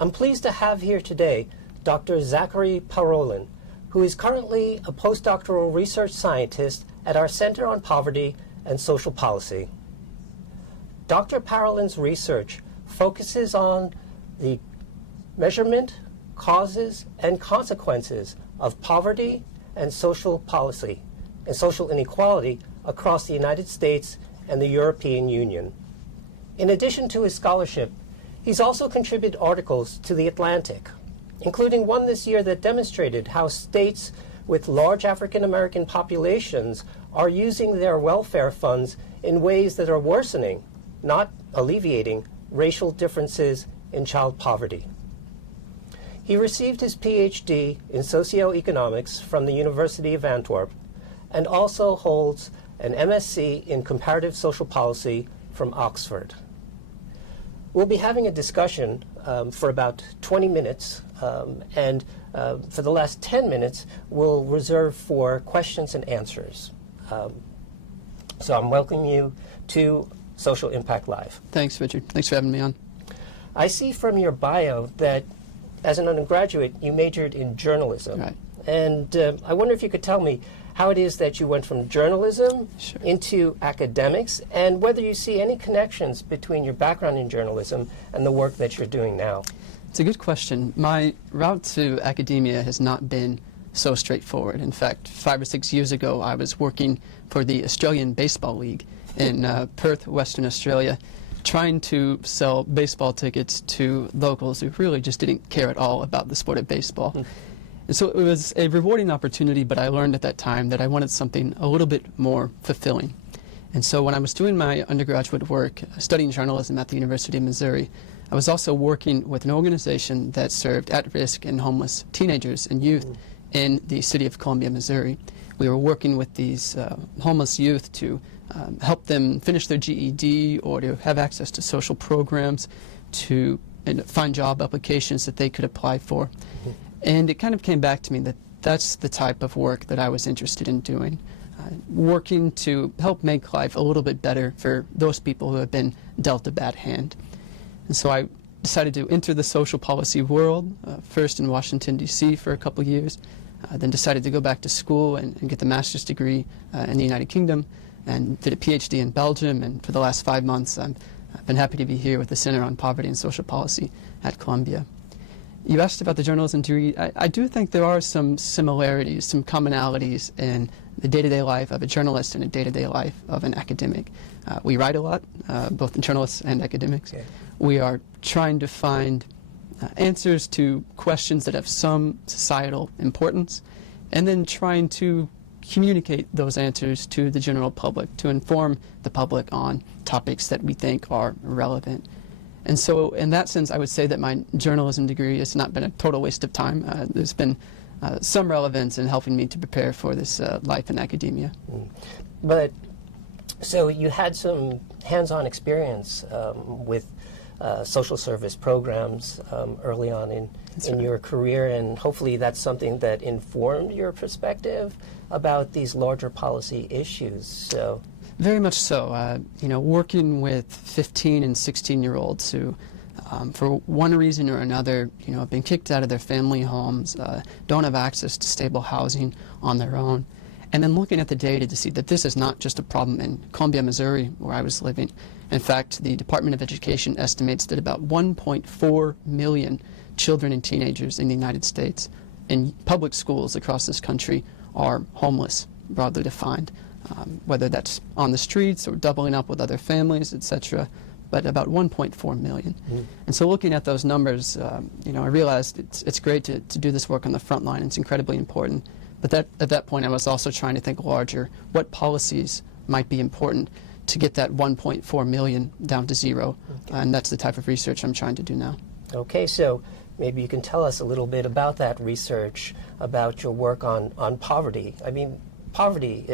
I'm pleased to have here today Dr. Zach Parolin, who is currently a postdoctoral research scientist at our Center on Poverty and Social Policy. Dr. Parolin's research focuses on the measurement, causes, and consequences of poverty and social policy and social inequality across the United States and the European Union. In addition to his scholarship, he's also contributed articles to The Atlantic, including one this year that demonstrated how states with large African American populations are using their welfare funds in ways that are worsening, not alleviating, racial differences in child poverty. He received his PhD in socioeconomics from the University of Antwerp and also holds an MSc in comparative social policy from Oxford. We'll be having a discussion for about 20 minutes, and for the last 10 minutes, we'll reserve for questions and answers. So I'm welcoming you to Social Impact Live. Thanks, Richard. Thanks for having me on. I see from your bio that as an undergraduate, you majored in journalism. Right. And I wonder if you could tell me how it is that you went from journalism Sure. into academics, and whether you see any connections between your background in journalism and the work that you're doing now. It's a good question. My route to academia has not been so straightforward. In fact, 5 or 6 years ago, I was working for the Australian Baseball League in Perth, Western Australia, trying to sell baseball tickets to locals who really just didn't care at all about the sport of baseball. And so it was a rewarding opportunity, but I learned at that time that I wanted something a little bit more fulfilling. And so when I was doing my undergraduate work, studying journalism at the University of Missouri, I was also working with an organization that served at-risk and homeless teenagers and youth in the city of Columbia, Missouri. We were working with these homeless youth to help them finish their GED or to have access to social programs, to find job applications that they could apply for. And it kind of came back to me that that's the type of work that I was interested in doing, working to help make life a little bit better for those people who have been dealt a bad hand. And so I decided to enter the social policy world, first in Washington, D.C. for a couple of years, then decided to go back to school and get the master's degree in the United Kingdom, and did a PhD in Belgium, and for the last 5 months I've been happy to be here with the Center on Poverty and Social Policy at Columbia. You asked about the journalism degree. I do think there are some similarities, some commonalities in the day-to-day life of a journalist and the day-to-day life of an academic. We write a lot, both journalists and academics. Okay. We are trying to find answers to questions that have some societal importance, and then trying to communicate those answers to the general public, to inform the public on topics that we think are relevant. And so in that sense, I would say that my journalism degree has not been a total waste of time. There's been some relevance in helping me to prepare for this life in academia. But so you had some hands-on experience with social service programs early on in your career, and hopefully that's something that informed your perspective about these larger policy issues. So. Very much so. Working with 15 and 16-year-olds who, for one reason or another, have been kicked out of their family homes, don't have access to stable housing on their own, and then looking at the data to see that this is not just a problem in Columbia, Missouri, where I was living. In fact, the Department of Education estimates that about 1.4 million children and teenagers in the United States in public schools across this country are homeless, broadly defined. Whether that's on the streets or doubling up with other families, etc., but about 1.4 million. And so looking at those numbers, I realized it's great to do this work on the front line. It's incredibly important. But at that point, I was also trying to think larger. What policies might be important to get that 1.4 million down to zero? And that's the type of research I'm trying to do now. Okay, so maybe you can tell us a little bit about that research, about your work on poverty. I mean, poverty,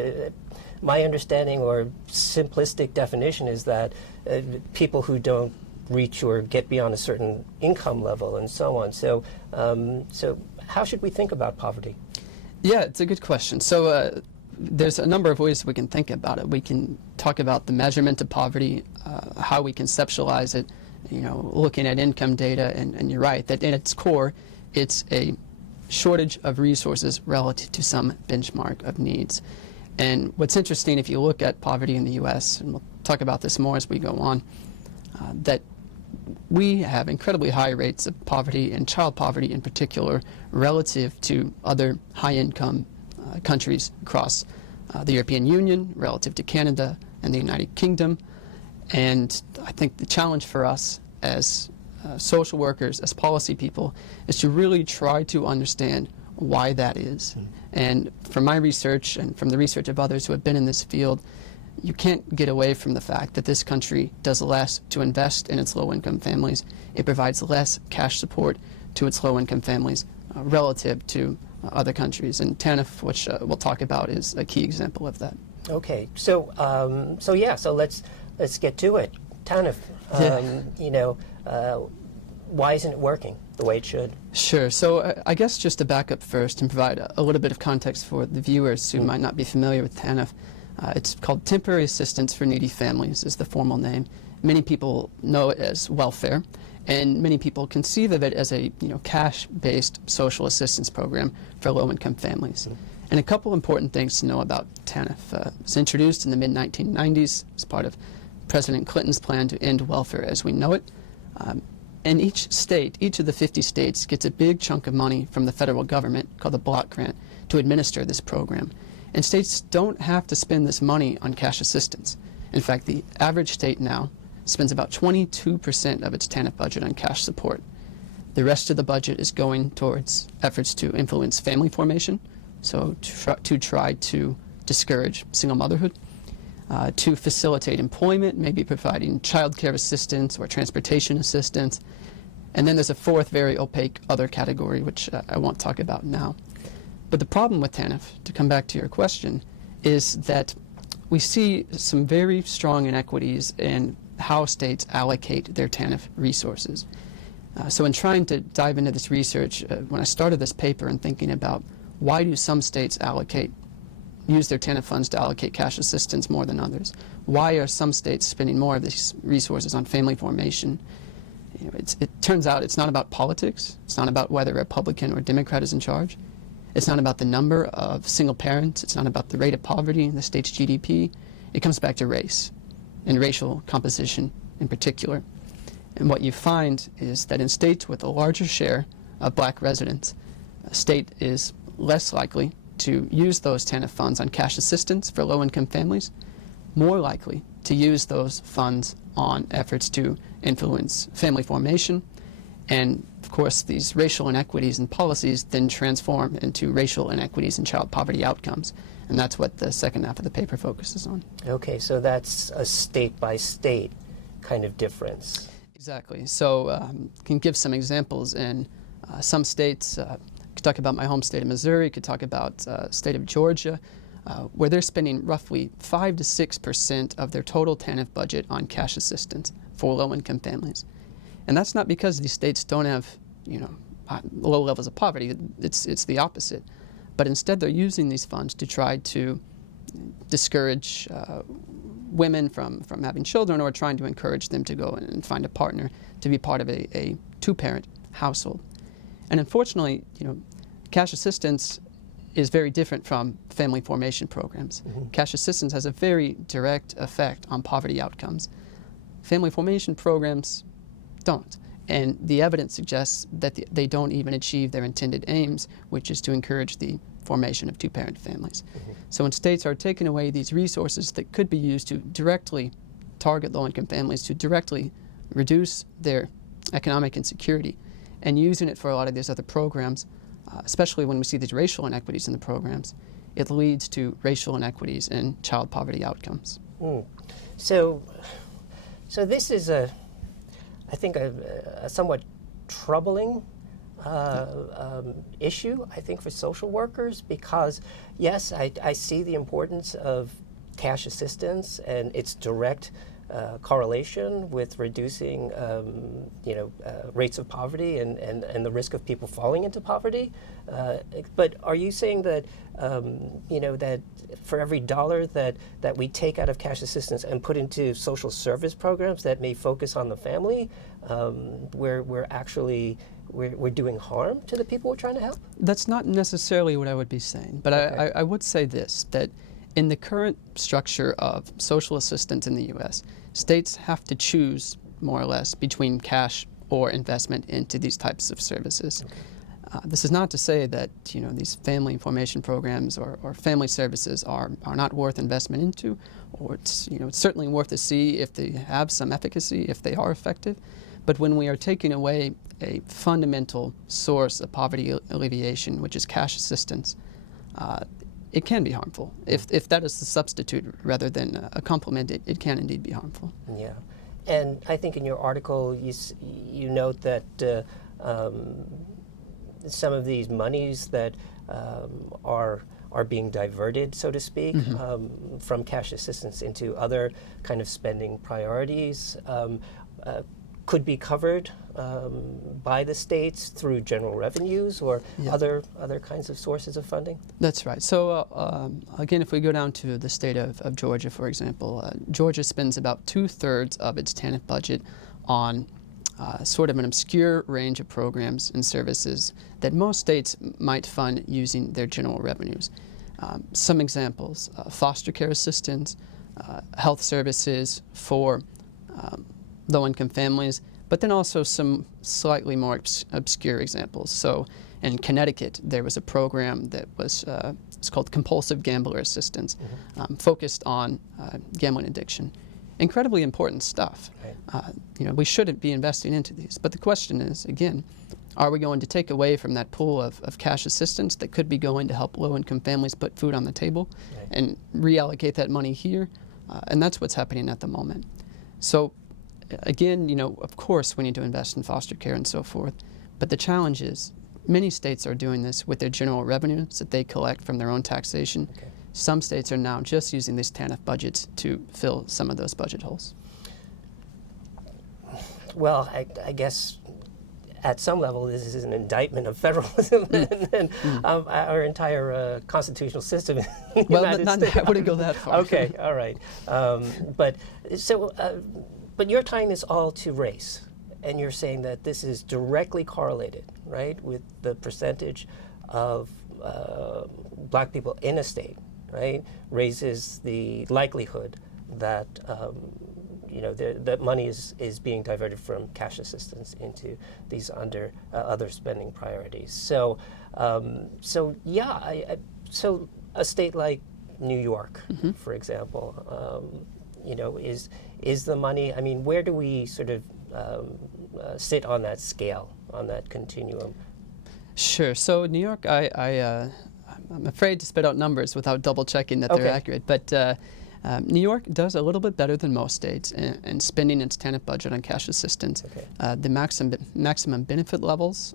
my understanding or simplistic definition is that people who don't reach or get beyond a certain income level and so on. So, so how should we think about poverty? Yeah, it's a good question. So there's a number of ways we can think about it. We can talk about the measurement of poverty, how we conceptualize it, looking at income data, and you're right, that at its core, it's a shortage of resources relative to some benchmark of needs. And what's interesting, if you look at poverty in the U.S., and we'll talk about this more as we go on, that we have incredibly high rates of poverty, and child poverty in particular, relative to other high-income countries across the European Union, relative to Canada and the United Kingdom. And I think the challenge for us as social workers, as policy people, is to really try to understand why that is. And from my research and from the research of others who have been in this field, you can't get away from the fact that this country does less to invest in its low-income families. It provides less cash support to its low-income families relative to other countries. And TANF, which we'll talk about, is a key example of that. Okay, so let's get to it. TANF, why isn't it working the way it should? Sure. So I guess just to back up first and provide a little bit of context for the viewers who might not be familiar with TANF, it's called Temporary Assistance for Needy Families is the formal name. Many people know it as welfare, and many people conceive of it as a cash-based social assistance program for low-income families. And a couple important things to know about TANF. It was introduced in the mid-1990s as part of President Clinton's plan to end welfare as we know it. And each state, each of the 50 states, gets a big chunk of money from the federal government called the block grant to administer this program. And states don't have to spend this money on cash assistance. In fact, the average state now spends about 22% of its TANF budget on cash support. The rest of the budget is going towards efforts to influence family formation, so to try to discourage single motherhood, to facilitate employment, maybe providing child care assistance or transportation assistance. And then there's a fourth very opaque other category, which I won't talk about now. But the problem with TANF, to come back to your question, is that we see some very strong inequities in how states allocate their TANF resources. So in trying to dive into this research, when I started this paper and thinking about why do some states use their TANF funds to allocate cash assistance more than others? Why are some states spending more of these resources on family formation? It turns out it's not about politics. It's not about whether a Republican or Democrat is in charge. It's not about the number of single parents. It's not about the rate of poverty in the state's GDP. It comes back to race and racial composition in particular. And what you find is that in states with a larger share of black residents, a state is less likely to use those TANF funds on cash assistance for low-income families, more likely to use those funds on efforts to influence family formation. And, of course, these racial inequities in policies then transform into racial inequities in child poverty outcomes. And that's what the second half of the paper focuses on. Okay, so that's a state-by-state kind of difference. Exactly. So can give some examples. In some states, could talk about my home state of Missouri, could talk about state of Georgia, where they're spending roughly 5 to 6% of their total TANF budget on cash assistance for low-income families. And that's not because these states don't have, low levels of poverty. It's the opposite. But instead, they're using these funds to try to discourage women from having children, or trying to encourage them to go and find a partner to be part of a two-parent household. And unfortunately, cash assistance is very different from family formation programs. Cash assistance has a very direct effect on poverty outcomes. Family formation programs don't. And the evidence suggests that they don't even achieve their intended aims, which is to encourage the formation of two-parent families. So when states are taking away these resources that could be used to directly target low-income families, to directly reduce their economic insecurity, and using it for a lot of these other programs, especially when we see these racial inequities in the programs, it leads to racial inequities in child poverty outcomes. So this is I think a somewhat troubling issue, I think, for social workers, because yes, I see the importance of cash assistance and its direct correlation with reducing rates of poverty and the risk of people falling into poverty. But are you saying that that for every dollar that we take out of cash assistance and put into social service programs that may focus on the family, we're actually doing harm to the people we're trying to help? That's not necessarily what I would be saying, but Okay. I would say this, that in the current structure of social assistance in the U.S., states have to choose, more or less, between cash or investment into these types of services. Okay. This is not to say that these family formation programs or family services are not worth investment into, or it's certainly worth to see if they have some efficacy, if they are effective. But when we are taking away a fundamental source of poverty alleviation, which is cash assistance, it can be harmful. If that is the substitute rather than a complement, it can indeed be harmful. Yeah, and I think in your article you note that some of these monies that are being diverted, so to speak, from cash assistance into other kind of spending priorities could be covered by the states through general revenues or other kinds of sources of funding? That's right. So again, if we go down to the state of Georgia, for example, Georgia spends about 2/3 of its TANF budget on sort of an obscure range of programs and services that most states might fund using their general revenues. Some examples: foster care assistance, health services for low-income families, but then also some slightly more obscure examples. So in Connecticut, there was a program that was it's called Compulsive Gambler Assistance, focused on gambling addiction. Incredibly important stuff. Right. We shouldn't be investing into these. But the question is, again, are we going to take away from that pool of cash assistance that could be going to help low-income families put food on the table and reallocate that money here? And that's what's happening at the moment. So again, of course we need to invest in foster care and so forth, but the challenge is many states are doing this with their general revenues that they collect from their own taxation. Okay. Some states are now just using these TANF budgets to fill some of those budget holes. Well, I guess at some level this is an indictment of federalism and our entire constitutional system in the United States. I wouldn't go that far. Okay, all right. But you're tying this all to race, and you're saying that this is directly correlated, right, with the percentage of black people in a state, right, raises the likelihood that that money is being diverted from cash assistance into these other spending priorities. So so a state like New York, for example, is the money, I mean, where do we sort of sit on that scale, on that continuum? Sure. So New York, I'm afraid to spit out numbers without double checking that they're accurate, but New York does a little bit better than most states in spending its TANF budget on cash assistance. Okay. The maximum benefit levels,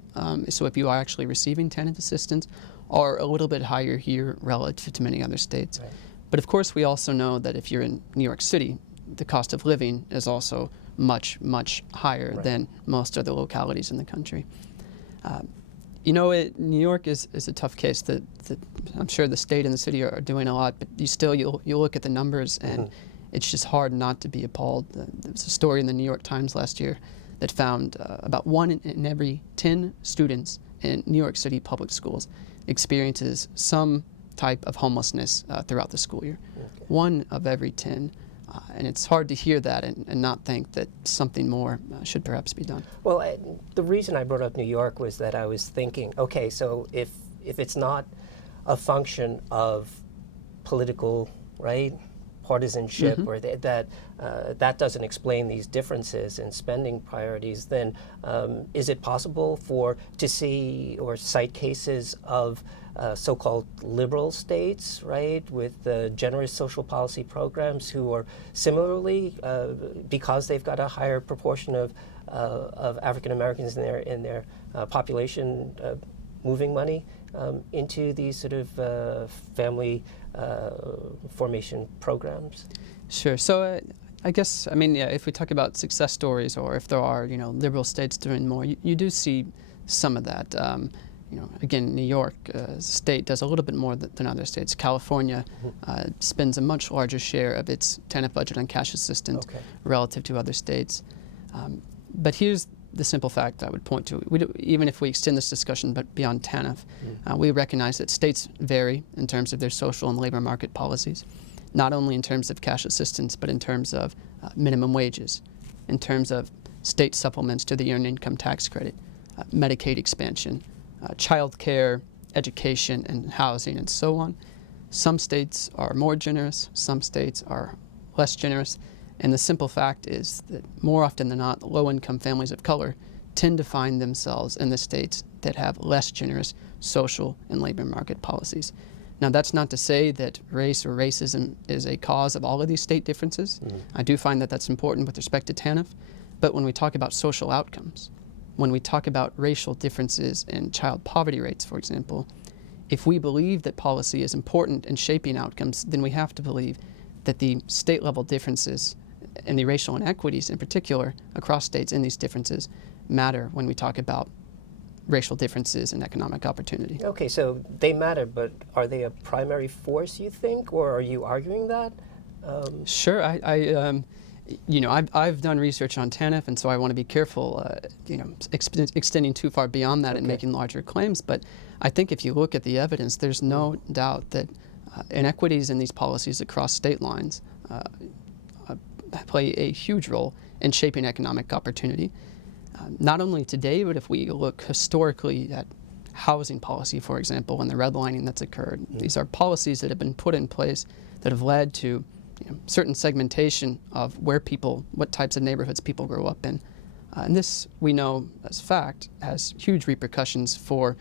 so if you are actually receiving TANF assistance, are a little bit higher here relative to many other states. Right. But of course, we also know that if you're in New York City, the cost of living is also much, much higher than most other localities in the country. New York is a tough case. I'm sure the state and the city are doing a lot, but you'll look at the numbers, and it's just hard not to be appalled. There was a story in the New York Times last year that found about 1 in every 10 students in New York City public schools experiences some type of homelessness throughout the school year. Okay. 1 of every 10. And it's hard to hear that and not think that something more should perhaps be done. Well, the reason I brought up New York was that I was thinking, okay, so if it's not a function of political, right, partisanship, or that doesn't explain these differences in spending priorities, then is it possible to see or cite cases of so-called liberal states, right, with generous social policy programs who are similarly, because they've got a higher proportion of African Americans in their population, moving money into these sort of family formation programs? Sure. So I guess, I mean, yeah, if we talk about success stories or if there are, liberal states doing more, you do see some of that. Again, New York state does a little bit more than other states. California spends a much larger share of its TANF budget on cash assistance relative to other states. But here's the simple fact I would point to. Even if we extend this discussion but beyond TANF, we recognize that states vary in terms of their social and labor market policies, not only in terms of cash assistance, but in terms of minimum wages, in terms of state supplements to the Earned Income Tax Credit, Medicaid expansion, child care, education, and housing, and so on. Some states are more generous, some states are less generous, and the simple fact is that more often than not, low-income families of color tend to find themselves in the states that have less generous social and labor market policies. Now, that's not to say that race or racism is a cause of all of these state differences. I do find that that's important with respect to TANF, but when we talk about social outcomes, when we talk about racial differences in child poverty rates, for example, if we believe that policy is important in shaping outcomes, then we have to believe that the state-level differences and the racial inequities in particular across states in these differences matter when we talk about racial differences in economic opportunity. Okay, so they matter, but are they a primary force, you think, or are you arguing that? Sure, I've done research on TANF, and so I want to be careful, extending too far beyond that and making larger claims. But I think if you look at the evidence, there's no doubt that inequities in these policies across state lines play a huge role in shaping economic opportunity. Not only today, but if we look historically at housing policy, for example, and the redlining that's occurred, these are policies that have been put in place that have led to certain segmentation of where people, what types of neighborhoods people grow up in. And this, we know as fact, has huge repercussions for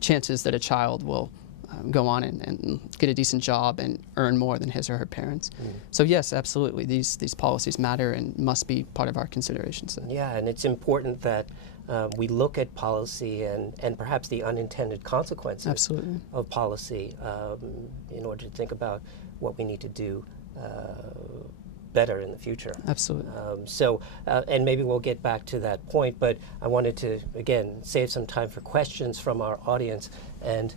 chances that a child will go on and get a decent job and earn more than his or her parents. So yes, absolutely, these policies matter and must be part of our considerations. Yeah, and it's important that we look at policy and perhaps the unintended consequences of policy in order to think about what we need to do better in the future. Absolutely. And maybe we'll get back to that point, but I wanted to, again, save some time for questions from our audience and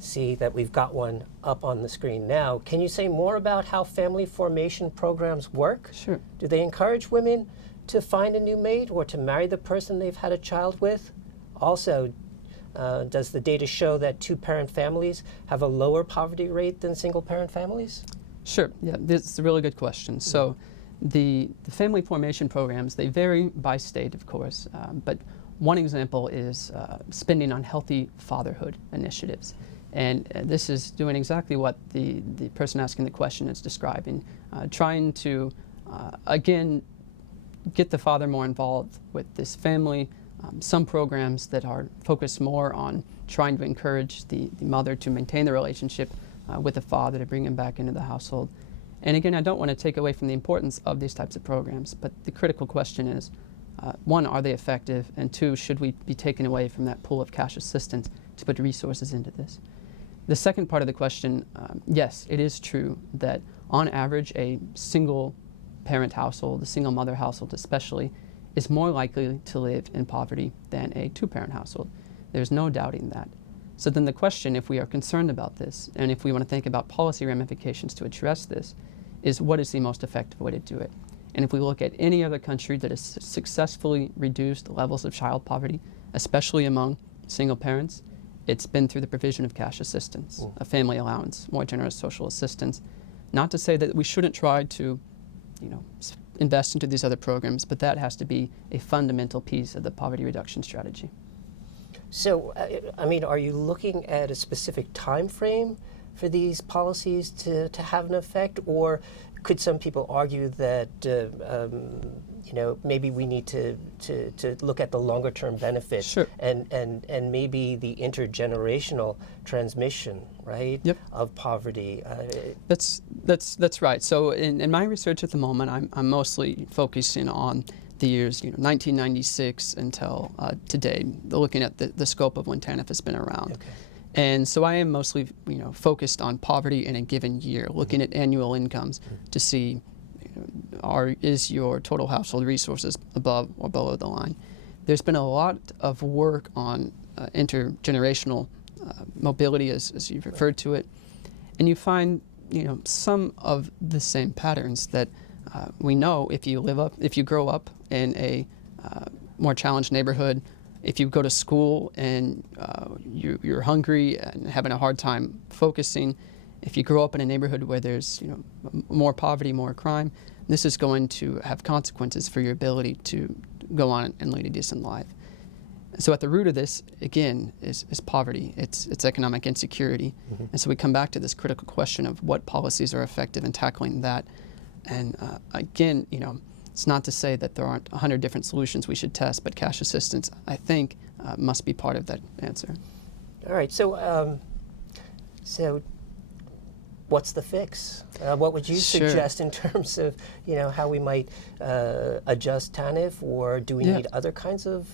see that we've got one up on the screen now. Can you say more about how family formation programs work? Sure. Do they encourage women to find a new mate or to marry the person they've had a child with? Also, does the data show that two-parent families have a lower poverty rate than single-parent families? Sure. Yeah, this is a really good question. So the family formation programs, they vary by state, of course, but one example is spending on healthy fatherhood initiatives. And this is doing exactly what the person asking the question is describing, trying to, again, get the father more involved with this family. Some programs that are focused more on trying to encourage the mother to maintain the relationship with the father, to bring him back into the household. And again, I don't want to take away from the importance of these types of programs, but the critical question is, one, are they effective? And two, should we be taken away from that pool of cash assistance to put resources into this? The second part of the question, yes, it is true that on average a single parent household, a single mother household especially, is more likely to live in poverty than a two-parent household. There's no doubting that. So then the question, if we are concerned about this, and if we want to think about policy ramifications to address this, is what is the most effective way to do it? And if we look at any other country that has successfully reduced levels of child poverty, especially among single parents, it's been through the provision of cash assistance, a family allowance, more generous social assistance. Not to say that we shouldn't try to, invest into these other programs, but that has to be a fundamental piece of the poverty reduction strategy. So, are you looking at a specific time frame for these policies to have an effect, or could some people argue that maybe we need to look at the longer term benefits and maybe the intergenerational transmission, right, of poverty? That's right. So in my research at the moment, I'm mostly focusing on the years 1996 until today, looking at the scope of when TANF has been around. Okay. And so I am mostly focused on poverty in a given year, looking at annual incomes to see is your total household resources above or below the line. There's been a lot of work on intergenerational mobility, as you've referred to it, and you find some of the same patterns that we know if you grow up in a more challenged neighborhood, if you go to school and you're hungry and having a hard time focusing, if you grow up in a neighborhood where there's more poverty, more crime, this is going to have consequences for your ability to go on and lead a decent life. So at the root of this, again, is poverty. It's economic insecurity. Mm-hmm. And so we come back to this critical question of what policies are effective in tackling that. And again, it's not to say that there aren't 100 different solutions we should test, but cash assistance, I think, must be part of that answer. All right. So what's the fix? What would you suggest in terms of how we might adjust TANF, or do we need other kinds of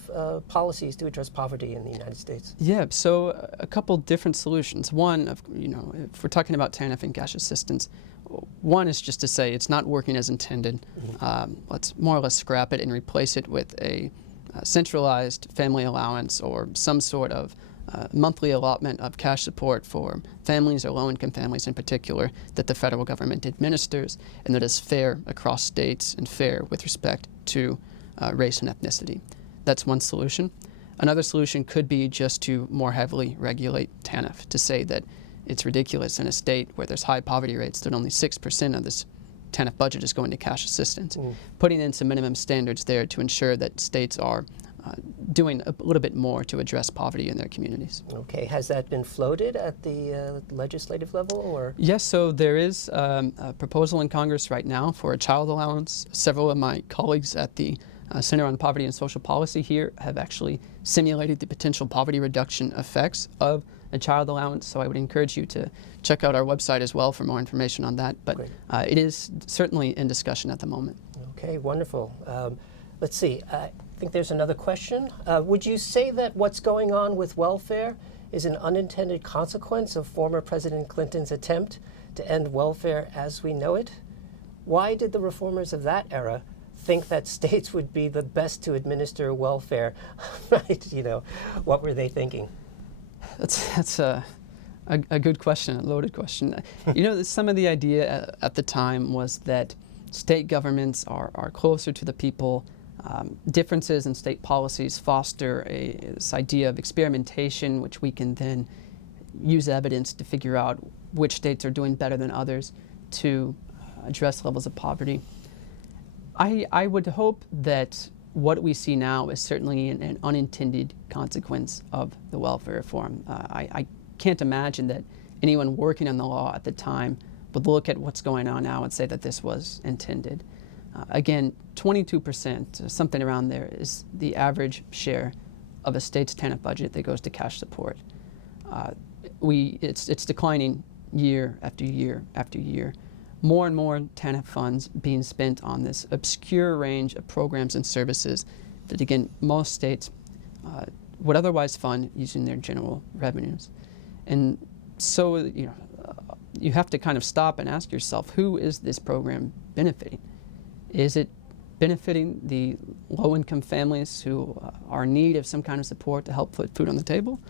policies to address poverty in the United States? Yeah. So a couple different solutions. One, if we're talking about TANF and cash assistance, one is just to say it's not working as intended. Mm-hmm. Let's more or less scrap it and replace it with a centralized family allowance or some sort of monthly allotment of cash support for families or low-income families in particular that the federal government administers, and that is fair across states and fair with respect to race and ethnicity. That's one solution. Another solution could be just to more heavily regulate TANF, to say that it's ridiculous in a state where there's high poverty rates that only 6% of this TANF budget is going to cash assistance. Putting in some minimum standards there to ensure that states are doing a little bit more to address poverty in their communities. Okay, has that been floated at the legislative level, or? Yes, so there is a proposal in Congress right now for a child allowance. Several of my colleagues at the Center on Poverty and Social Policy here have actually simulated the potential poverty reduction effects of a child allowance, so I would encourage you to check out our website as well for more information on that, but it is certainly in discussion at the moment. Okay, wonderful. Let's see. I think there's another question. Would you say that what's going on with welfare is an unintended consequence of former President Clinton's attempt to end welfare as we know it? Why did the reformers of that era think that states would be the best to administer welfare? Right? What were they thinking? That's a good question, a loaded question. Some of the idea at the time was that state governments are closer to the people. Differences in state policies foster this idea of experimentation, which we can then use evidence to figure out which states are doing better than others to address levels of poverty. I would hope that what we see now is certainly an unintended consequence of the welfare reform. I can't imagine that anyone working on the law at the time would look at what's going on now and say that this was intended. Again, 22%, something around there, is the average share of a state's TANF budget that goes to cash support. It's declining year after year after year. More and more TANF funds being spent on this obscure range of programs and services that, again, most states would otherwise fund using their general revenues. And so, you have to kind of stop and ask yourself, who is this program benefiting? Is it benefiting the low-income families who are in need of some kind of support to help put food on the table?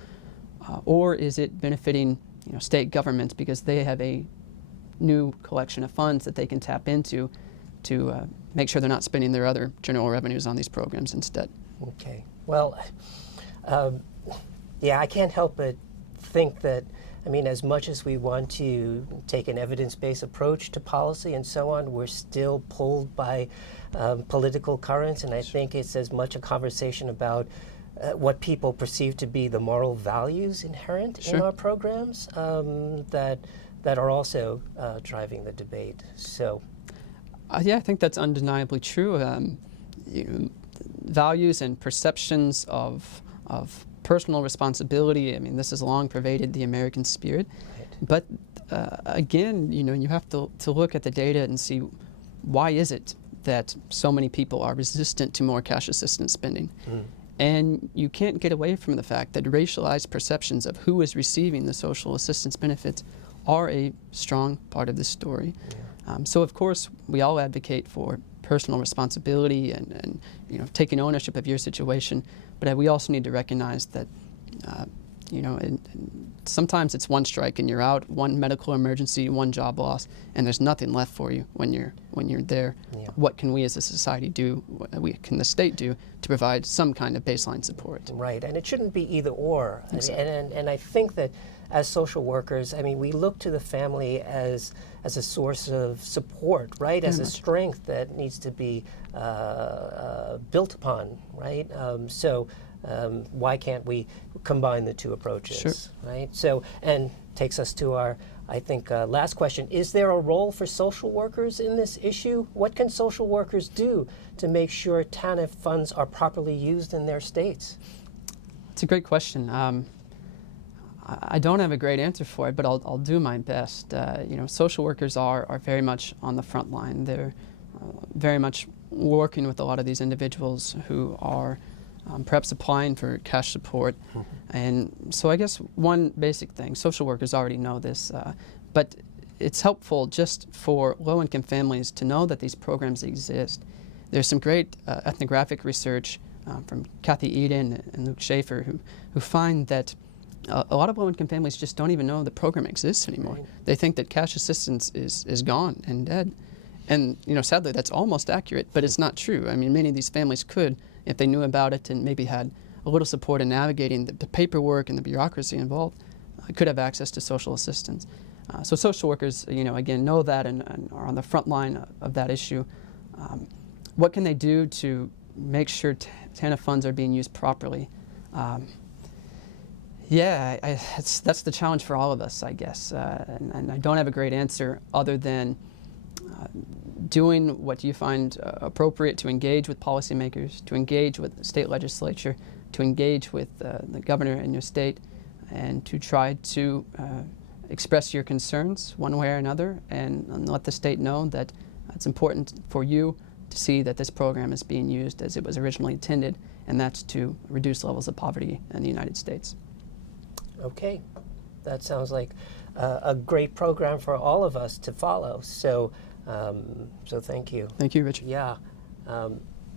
Or is it benefiting state governments because they have a new collection of funds that they can tap into to make sure they're not spending their other general revenues on these programs instead? Okay. Well, I can't help but think that, as much as we want to take an evidence-based approach to policy and so on, we're still pulled by political currents, and I think it's as much a conversation about what people perceive to be the moral values inherent in our programs that are also driving the debate. So, I think that's undeniably true. Values and perceptions of personal responsibility. This has long pervaded the American spirit. Right. But again, you have to look at the data and see, why is it that so many people are resistant to more cash assistance spending? And you can't get away from the fact that racialized perceptions of who is receiving the social assistance benefits are a strong part of this story. So of course, we all advocate for personal responsibility and taking ownership of your situation, but we also need to recognize that sometimes it's one strike and you're out, one medical emergency, one job loss, and there's nothing left for you when you're there. Yeah. What can we as a society do? What can the state do to provide some kind of baseline support? Right, and it shouldn't be either or. Exactly. And I think that as social workers, I mean, we look to the family as a source of support, right? As a strength that needs to be built upon, right? Why can't we combine the two approaches, Sure. right? So, and takes us to our, I think, last question. Is there a role for social workers in this issue? What can social workers do to make sure TANF funds are properly used in their states? It's a great question. I don't have a great answer for it, but I'll do my best. Social workers are very much on the front line. They're very much working with a lot of these individuals who are perhaps applying for cash support. And so I guess one basic thing, social workers already know this, but it's helpful just for low-income families to know that these programs exist. There's some great ethnographic research from Kathy Eden and Luke Schaefer who find that a lot of low-income families just don't even know the program exists anymore. Right. They think that cash assistance is gone and dead. And sadly, that's almost accurate, but it's not true. I mean, many of these families could, if they knew about it and maybe had a little support in navigating the paperwork and the bureaucracy involved, could have access to social assistance. So social workers, again, know that and are on the front line of that issue. What can they do to make sure TANF funds are being used properly? That's the challenge for all of us, I guess. And I don't have a great answer other than doing what you find appropriate to engage with policymakers, to engage with the state legislature, to engage with the governor in your state, and to try to express your concerns one way or another and let the state know that it's important for you to see that this program is being used as it was originally intended, and that's to reduce levels of poverty in the United States. Okay, that sounds like a great program for all of us to follow. So thank you. Thank you, Richard. Yeah.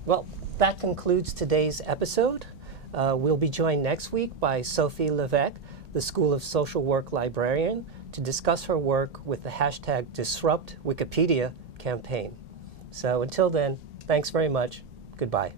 Well, that concludes today's episode. We'll be joined next week by Sophie Levesque, the School of Social Work librarian, to discuss her work with the #DisruptWikipedia campaign. So until then, thanks very much. Goodbye.